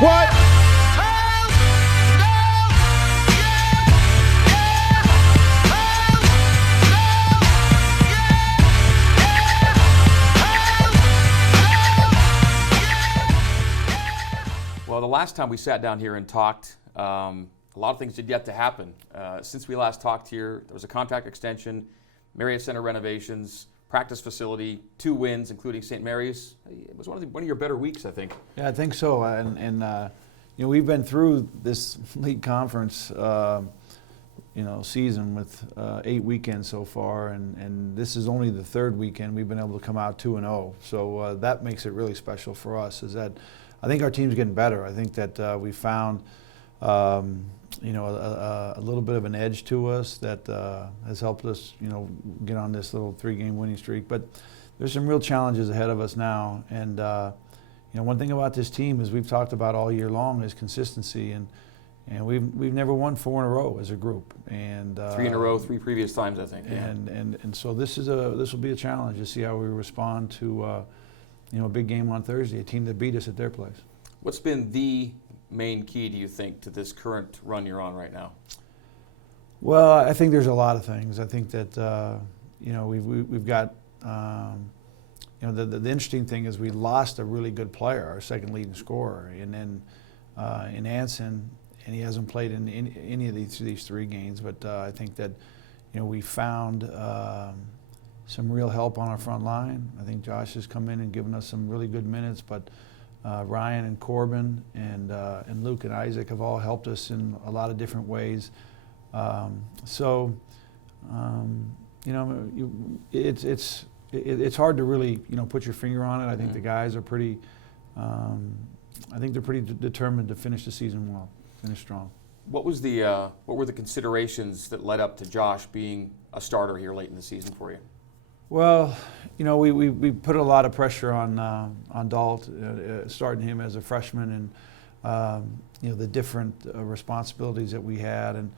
What? Well, the last time we sat down here and talked, a lot of things did yet to happen. Since we last talked here, there was a contract extension, Marriott Center renovations, practice facility, 2 wins, including St. Mary's. It was one of your better weeks, I think. Yeah, I think so. We've been through this league conference, season with 8 weekends so far, and this is only the 3rd weekend we've been able to come out 2-0. So that makes it really special for us. Is that I think our team's getting better. I think that we found a little bit of an edge to us that has helped us, get on this little 3-game winning streak. But there's some real challenges ahead of us now. And, one thing about this team is we've talked about all year long is consistency. And we've never won 4 in a row as a group. And 3 in a row, 3 previous times, I think. Yeah. And so this will be a challenge to see how we respond to a big game on Thursday, a team that beat us at their place. What's been the main key, do you think, to this current run you're on right now? Well, I think there's a lot of things. I think that we've got the interesting thing is we lost a really good player, our second leading scorer, and then in Anson, and he hasn't played in any of these 3 games. But I think that we found some real help on our front line. I think Josh has come in and given us some really good minutes, but Ryan and Corbin and Luke and Isaac have all helped us in a lot of different ways. It's hard to really put your finger on it. I think the guys are pretty. I think they're pretty determined to finish the season well, finish strong. What were the considerations that led up to Josh being a starter here late in the season for you? Well, we put a lot of pressure on Dalt, starting him as a freshman, and the different responsibilities that we had, and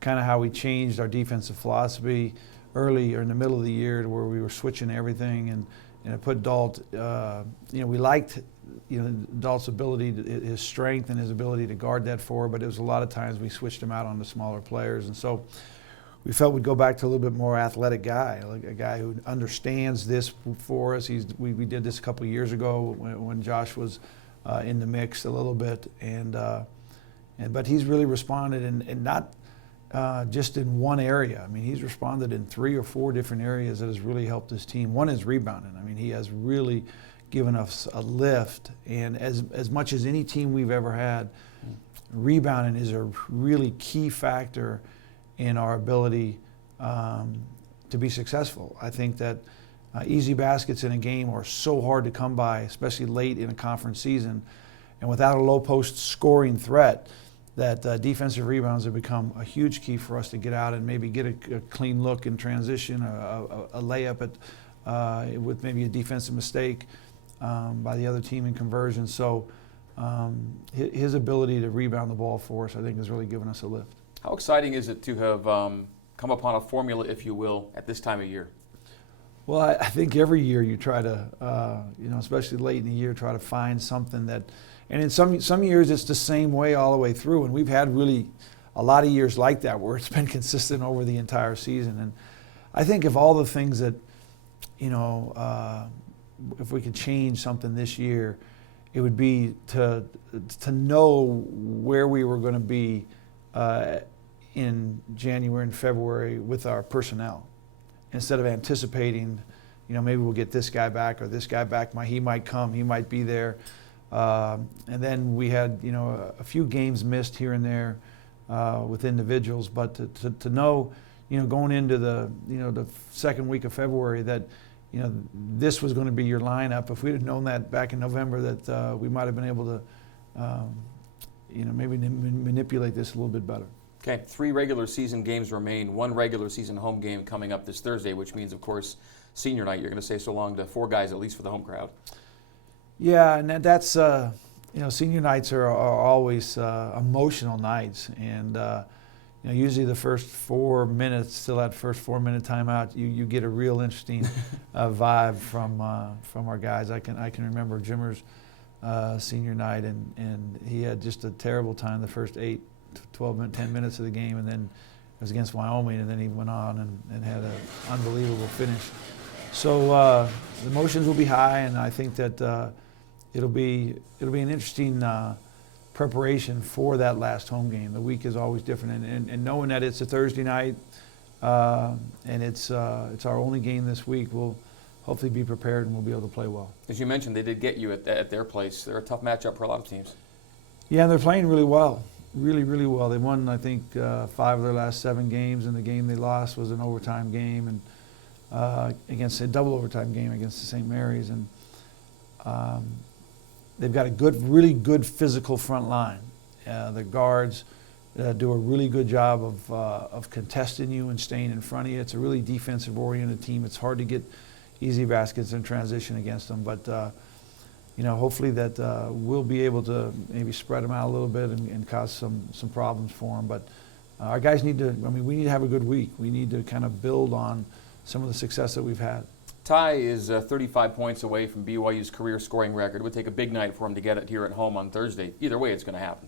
kind of how we changed our defensive philosophy early or in the middle of the year to where we were switching everything, and it put Dalt. We liked Dalt's ability, his strength, and his ability to guard that forward, but it was a lot of times we switched him out on the smaller players, and so. We felt we'd go back to a little bit more athletic guy, like a guy who understands this for us. We did this a couple of years ago when Josh was in the mix a little bit, but he's really responded and not just in one area. I mean, he's responded in 3 or 4 different areas that has really helped this team. One is rebounding. I mean, he has really given us a lift, and as much as any team we've ever had, rebounding is a really key factor in our ability to be successful. I think that easy baskets in a game are so hard to come by, especially late in a conference season. And without a low post scoring threat, that defensive rebounds have become a huge key for us to get out and maybe get a clean look in transition, a layup with maybe a defensive mistake by the other team in conversion. So his ability to rebound the ball for us, I think, has really given us a lift. How exciting is it to have come upon a formula, if you will, at this time of year? Well, I think every year you try to, especially late in the year, try to find something that, and in some years it's the same way all the way through, and we've had really a lot of years like that where it's been consistent over the entire season. And I think of all the things that, if we could change something this year, it would be to know where we were going to be in January and February with our personnel, instead of anticipating, maybe we'll get this guy back or this guy back. He might come, he might be there, and then we had a few games missed here and there with individuals, but to know, going into the the second week of February that this was going to be your lineup. If we'd have known that back in November, that we might have been able to maybe manipulate this a little bit better. Okay, 3 regular season games remain, 1 regular season home game coming up this Thursday, which means, of course, senior night. You're going to say so long to 4 guys, at least for the home crowd. Yeah, and that's, senior nights are always emotional nights. And, usually the first 4 minutes, till that first 4-minute timeout, you get a real interesting vibe from our guys. I can remember Jimmers senior night, and he had just a terrible time the first 8, 12, 10 minutes of the game, and then it was against Wyoming, and then he went on and had an unbelievable finish. So the emotions will be high, and I think that it'll be an interesting preparation for that last home game. The week is always different, and knowing that it's a Thursday night and it's our only game this week, we'll hopefully be prepared and we'll be able to play well. As you mentioned, they did get you at their place. They're a tough matchup for a lot of teams. Yeah, they're playing really well, really well. They won, I think, 5 of their last 7 games, and the game they lost was an overtime game, and against a double overtime game against the St. Mary's, and they've got a really good physical front line. The guards do a really good job of contesting you and staying in front of you. It's a really defensive-oriented team. It's hard to get easy baskets in transition against them, but hopefully that we'll be able to maybe spread them out a little bit and cause some problems for them. But our guys need to. We need to have a good week. We need to kind of build on some of the success that we've had. Ty is 35 points away from BYU's career scoring record. It would take a big night for him to get it here at home on Thursday. Either way, it's going to happen.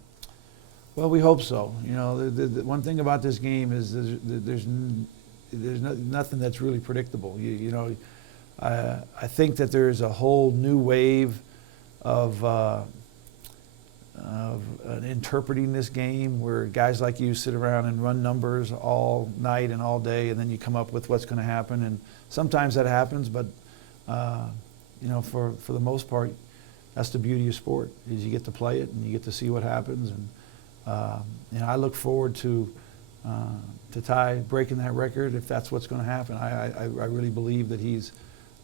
Well, we hope so. The one thing about this game is there's nothing that's really predictable. I think that there's a whole new wave of interpreting this game where guys like you sit around and run numbers all night and all day, and then you come up with what's going to happen. And sometimes that happens, but for the most part, that's the beauty of sport, is you get to play it and you get to see what happens. And I look forward to Ty breaking that record if that's what's going to happen. I really believe that he's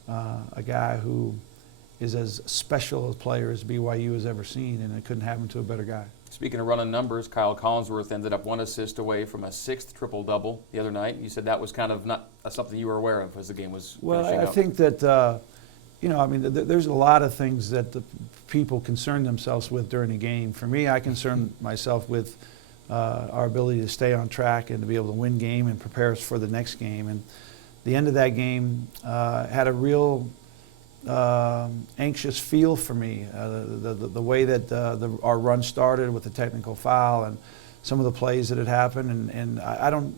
a guy who is as special a player as BYU has ever seen, and it couldn't happen to a better guy. Speaking of running numbers, Kyle Collinsworth ended up 1 assist away from a 6th triple-double the other night. You said that was kind of not something you were aware of as the game was finishing up. I think that, there's a lot of things that the people concern themselves with during the game. For me, I concern myself with our ability to stay on track and to be able to win game and prepare us for the next game. And the end of that game had a real anxious feel for me. The way that our run started with the technical foul and some of the plays that had happened, and I don't,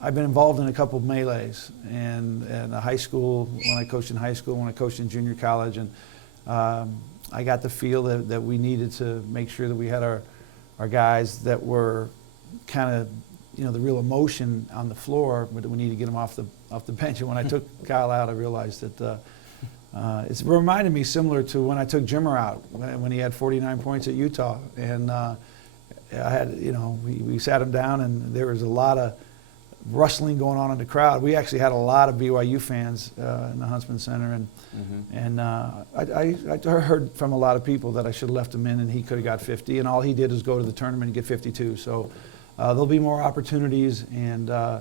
I've been involved in a couple of melees, and the high school, when I coached in high school, when I coached in junior college, and I got the feel that we needed to make sure that we had our guys that were kind of, the real emotion on the floor, but we need to get them off the bench. And when I took Kyle out, I realized that it reminded me similar to when I took Jimmer out when he had 49 points at Utah, and I had, we sat him down, and there was a lot of rustling going on in the crowd. We actually had a lot of BYU fans in the Huntsman Center, and I heard from a lot of people that I should have left him in, and he could have got 50, and all he did was go to the tournament and get 52. So there'll be more opportunities, and I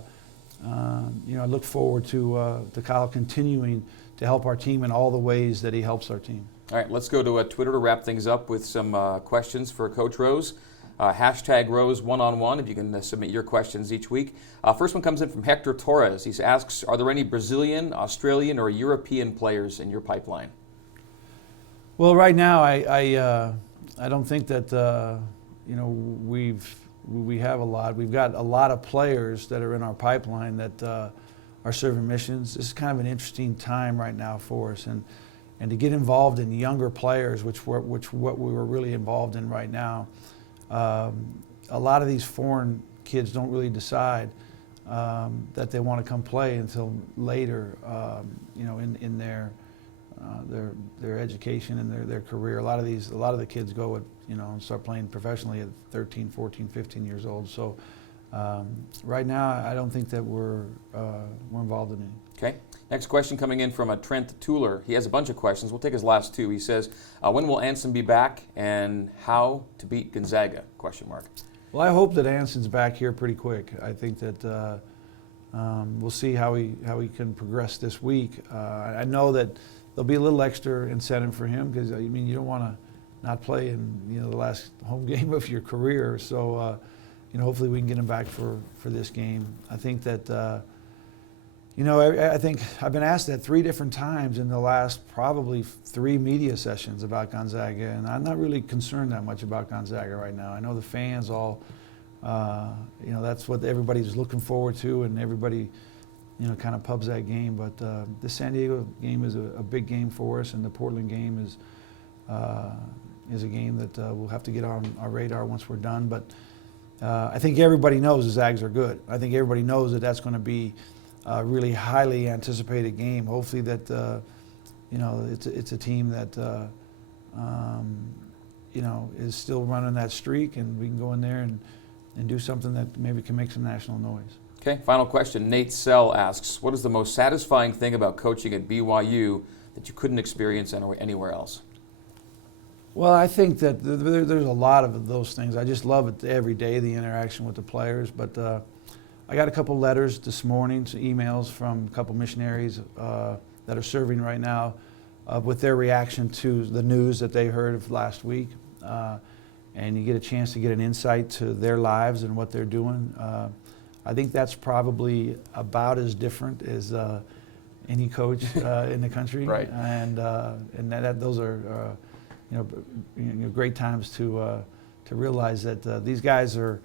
look forward to Kyle continuing to help our team in all the ways that he helps our team. All right, let's go to Twitter to wrap things up with some questions for Coach Rose. Hashtag Rose one-on-one, if you can submit your questions each week. First one comes in from Hector Torres. He asks, are there any Brazilian, Australian, or European players in your pipeline? Well, right now, I don't think that, we have a lot. We've got a lot of players that are in our pipeline that are serving missions. This is kind of an interesting time right now for us, and to get involved in younger players, which what we were really involved in right now. A lot of these foreign kids don't really decide that they want to come play until later, in their education and their career. A lot of the kids go and start playing professionally at 13, 14, 15 years old. So right now, I don't think that we're involved in it. Okay. Next question coming in from Trent Tueller. He has a bunch of questions. We'll take his last two. He says, when will Anson be back, and how to beat Gonzaga? ? Well, I hope that Anson's back here pretty quick. I think that we'll see how he can progress this week. I know that there'll be a little extra incentive for him because you don't want to not play in the last home game of your career. So hopefully we can get him back for this game. I think that You know, I think I've been asked that 3 different times in the last probably 3 media sessions about Gonzaga, and I'm not really concerned that much about Gonzaga right now. I know the fans all, you know, that's what everybody's looking forward to, and everybody, you know, kind of pubs that game. But the San Diego game is a big game for us, and the Portland game is a game that we'll have to get on our radar once we're done. But I think everybody knows the Zags are good. I think everybody knows that that's going to be a really highly anticipated game. Hopefully that, you know, it's a team that, you know, is still running that streak, and we can go in there and do something that maybe can make some national noise. Okay, final question. Nate Sell asks, what is the most satisfying thing about coaching at BYU that you couldn't experience anywhere else? Well, I think that there's a lot of those things. I just love it every day, the interaction with the players. But I got a couple letters this morning, some emails from a couple missionaries that are serving right now with their reaction to the news that they heard of last week. And you get a chance to get an insight to their lives and what they're doing. I think that's probably about as different as any coach in the country. Right. And those are you know, great times to realize that these guys are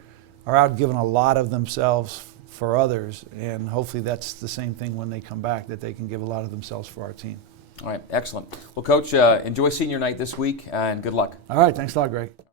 out giving a lot of themselves for others, and hopefully that's the same thing when they come back, that they can give a lot of themselves for our team. All right, excellent. Well, Coach, enjoy senior night this week, and good luck. All right, thanks a lot, Greg.